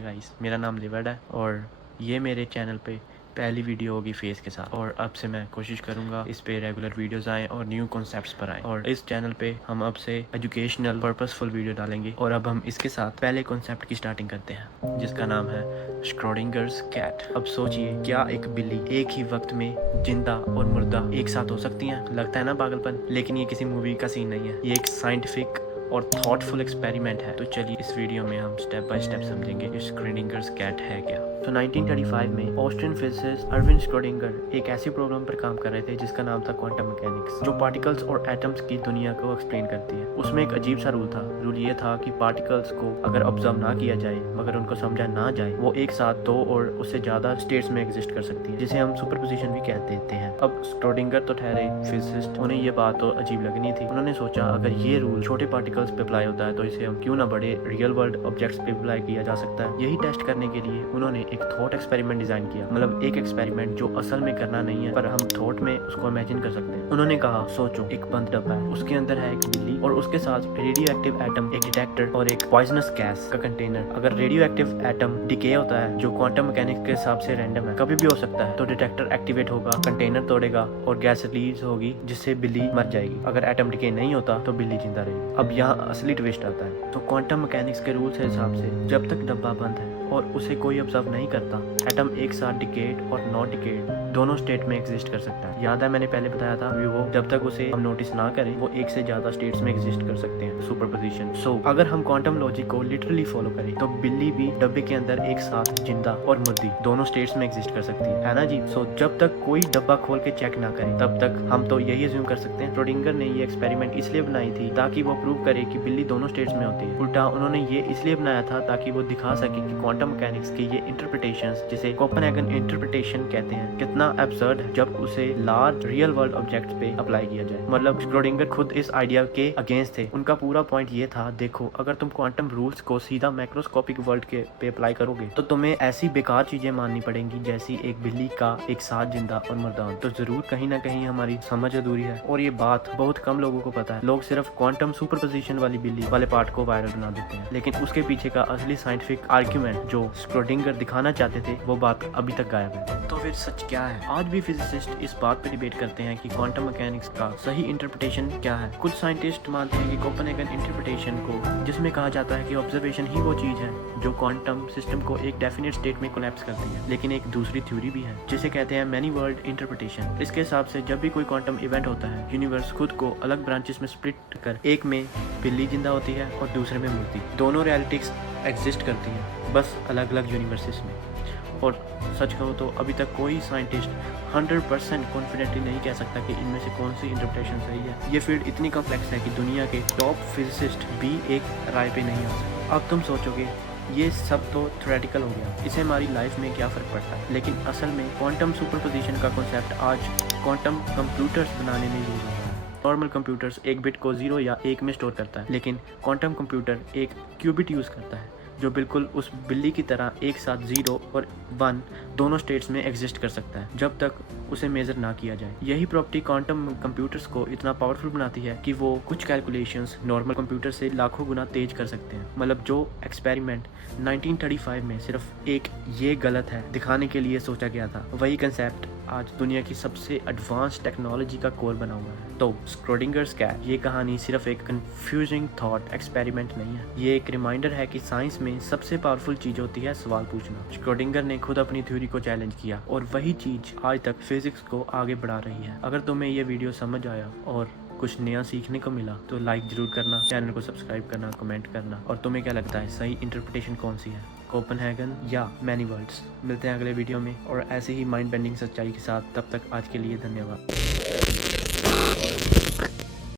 Hi guys, मेरा नाम लिवर्ड है और ये मेरे चैनल पे पहली वीडियो होगी फेस के साथ। और अब से मैं कोशिश करूँगा इस पे रेगुलर वीडियोस आएँ और न्यू कॉन्सेप्ट्स पर आएँ। और इस चैनल पे हम अब से एजुकेशनल पर्पसफुल वीडियो डालेंगे। और अब हम इसके साथ पहले कॉन्सेप्ट की स्टार्टिंग करते हैं, जिसका नाम है श्रोडिंगर्स कैट। अब सोचिए, क्या एक बिल्ली एक ही वक्त में जिंदा और मुर्दा एक साथ हो सकती हैं? लगता है ना पागलपन, लेकिन ये किसी मूवी का सीन नहीं है, ये एक साइंटिफिक और थॉटफुल एक्सपेरिमेंट है। तो चलिए इस वीडियो में हम स्टेप बाय स्टेप समझेंगे श्रोडिंगर्स कैट है क्या। तो 1935 में ऑस्ट्रियन फिजिसिस्ट अर्विन श्रोडिंगर एक ऐसी प्रॉब्लम पर काम कर रहे थे जिसका नाम था क्वांटम मैकेनिक्स, जो पार्टिकल्स और एटम्स की दुनिया को एक्सप्लेन करती है। उसमें एक अजीब सा रूल था। रूल ये था कि पार्टिकल्स को अगर ऑब्जर्व ना किया जाए, मगर उनको समझा ना जाए, वो एक साथ दो और उससे ज्यादा स्टेट्स में एग्जिस्ट कर सकती है, जिसे हम सुपरपोजिशन भी कह देते हैं। अब श्रोडिंगर तो ठहरे फिजिसिस्ट, उन्हें ये बात तो अजीब लगनी थी। उन्होंने सोचा, अगर ये रूल छोटे पार्टिकल्स पे अप्लाई होता है तो इसे हम क्यों ना बड़े रियल वर्ल्ड ऑब्जेक्ट्स पे अप्लाई किया जा सकता है। यही टेस्ट करने के लिए उन्होंने एक थॉट एक्सपेरिमेंट डिजाइन किया, मतलब एक एक्सपेरिमेंट जो असल में करना नहीं है, पर हम थॉट में उसको इमेजिन कर सकते हैं। उन्होंने कहा, सोचो एक बंद डब्बा है, उसके अंदर है एक बिल्ली और उसके साथ रेडियो एक्टिव एटम, एक डिटेक्टर और एक पॉइजनस गैस का कंटेनर। अगर रेडियो एक्टिव एटम डिके होता है, जो क्वांटम मैकेनिक्स के हिसाब से रैंडम है, कभी भी हो सकता है, तो डिटेक्टर एक्टिवेट होगा, कंटेनर तोड़ेगा और गैस रिलीज होगी, जिससे बिल्ली मर जाएगी। अगर एटम डिके नहीं होता तो बिल्ली जिंदा रहेगी। अब यहाँ असली ट्विस्ट आता है। तो क्वांटम मैकेनिक्स के रूल्स के हिसाब से जब तक डब्बा बंद है और उसे कोई ऑब्जर्व नहीं करता, एटम एक साथ डिकेड और नॉट डिकेड दोनों स्टेट में एग्जिस्ट कर सकता है। याद है मैंने पहले बताया था कि वो जब तक उसे हम नोटिस ना करें, वो एक से ज्यादा स्टेट्स में एग्जिस्ट कर सकते हैं, सुपरपोजिशन। सो अगर हम क्वांटम लॉजिक को लिटरली फॉलो करें तो बिल्ली भी डब्बे के अंदर एक साथ जिंदा और मुर्दी दोनों स्टेट्स में एग्जिस्ट कर सकती है ना जी। सो जब तक कोई डब्बा खोल के चेक ना करे, तब तक हम तो यही अज्यूम कर सकते हैं। श्रोडिंगर ने ये एक्सपेरिमेंट इसलिए बनाई थी ताकि वो प्रूव करे कि बिल्ली दोनों स्टेट्स में होती है। उल्टा उन्होंने ये इसलिए बनाया था ताकि वो दिखा सके कि क्वांटम मैकेनिक्स के ये इंटरप्रिटेशंस, जिसे कोपेनहेगन इंटरप्रिटेशन कहते हैं, कितना एब्सर्ड है जब उसे लार्ज रियल वर्ल्ड ऑब्जेक्ट्स पे अप्लाई किया जाए। मतलब श्रोडिंगर खुद इस आइडिया के अगेंस्ट थे। उनका पूरा पॉइंट ये था, देखो अगर तुम क्वांटम रूल्स को सीधा मैक्रोस्कोपिक वर्ल्ड के पे अप्लाई करोगे तो तुम्हें ऐसी बेकार चीजें माननी पड़ेंगी, जैसी एक बिल्ली का एक साथ जिंदा और मुर्दा। तो जरूर कहीं ना कहीं हमारी समझ अधूरी है, और ये बात बहुत कम लोगों को पता है। लोग सिर्फ क्वांटम सुपरपोजिशन वाली बिल्ली वाले पार्ट को वायरल बना देते हैं, लेकिन उसके पीछे का असली साइंटिफिक आर्ग्यूमेंट जो श्रोडिंगर दिखाना चाहते थे, वो बात अभी तक गायब है। तो फिर सच क्या है? आज भी फिजिसिस्ट इस बात पर डिबेट करते हैं कि क्वांटम मैकेनिक्स का सही इंटरप्रिटेशन क्या है। कुछ साइंटिस्ट मानते हैं कि कोपेनहेगन इंटरप्रिटेशन को, जिसमें कहा जाता है कि ऑब्जर्वेशन ही वो चीज है जो क्वांटम सिस्टम को एक डेफिनेट स्टेट में कोलैप्स करती है। लेकिन एक दूसरी थ्योरी भी है जिसे कहते हैं मैनी वर्ल्ड इंटरप्रिटेशन। इसके हिसाब से जब भी कोई क्वांटम इवेंट होता है, यूनिवर्स खुद को अलग ब्रांचेस में स्प्लिट कर, एक में बिल्ली जिंदा होती है और दूसरे में मुर्दी। दोनों रियलिटीज एग्जिस्ट करती हैं, बस अलग अलग यूनिवर्सेस में। और सच कहूँ तो अभी तक कोई साइंटिस्ट 100% कॉन्फिडेंटली नहीं कह सकता कि इनमें से कौन सी इंटरप्रिटेशन सही है। ये फील्ड इतनी कॉम्प्लेक्स है कि दुनिया के टॉप फिजिसिस्ट भी एक राय पे नहीं आ सकते। अब तुम सोचोगे, ये सब तो थ्योरेटिकल हो गया, इससे हमारी लाइफ में क्या फ़र्क पड़ता है? लेकिन असल में क्वांटम सुपरपोजिशन का कॉन्सेप्ट आज क्वांटम कंप्यूटर्स बनाने में यूज होता है। नॉर्मल कंप्यूटर्स एक बिट को 0 या 1 में स्टोर करता है, लेकिन क्वांटम कंप्यूटर एक क्यूबिट यूज़ करता है, जो बिल्कुल उस बिल्ली की तरह एक साथ 0 और 1 दोनों स्टेट्स में एग्जिस्ट कर सकता है, जब तक उसे मेजर ना किया जाए। यही प्रॉपर्टी क्वांटम कंप्यूटर्स को इतना पावरफुल बनाती है कि वो कुछ कैलकुलेशंस नॉर्मल कंप्यूटर से लाखों गुना तेज कर सकते हैं। मतलब जो एक्सपेरिमेंट 1935 में सिर्फ एक ये गलत है दिखाने के लिए सोचा गया था, वही कंसेप्ट आज दुनिया की सबसे एडवांस टेक्नोलॉजी का कोर बना हुआ है। तो श्रोडिंगर्स कैट ये कहानी सिर्फ एक कंफ्यूजिंग थॉट एक्सपेरिमेंट नहीं है, ये एक रिमाइंडर है कि साइंस में सबसे पावरफुल चीज होती है सवाल पूछना। श्रोडिंगर ने खुद अपनी थ्योरी को चैलेंज किया, और वही चीज आज तक फिजिक्स को आगे बढ़ा रही है। अगर तुम्हें ये वीडियो समझ आया और कुछ नया सीखने को मिला तो लाइक जरूर करना, चैनल को सब्सक्राइब करना, कमेंट करना। और तुम्हें क्या लगता है, सही इंटरप्रिटेशन कौन सी है, कोपेनहेगन या मैनी वर्ल्ड्स? मिलते हैं अगले वीडियो में और ऐसे ही माइंड बेंडिंग सच्चाई के साथ। तब तक आज के लिए धन्यवाद।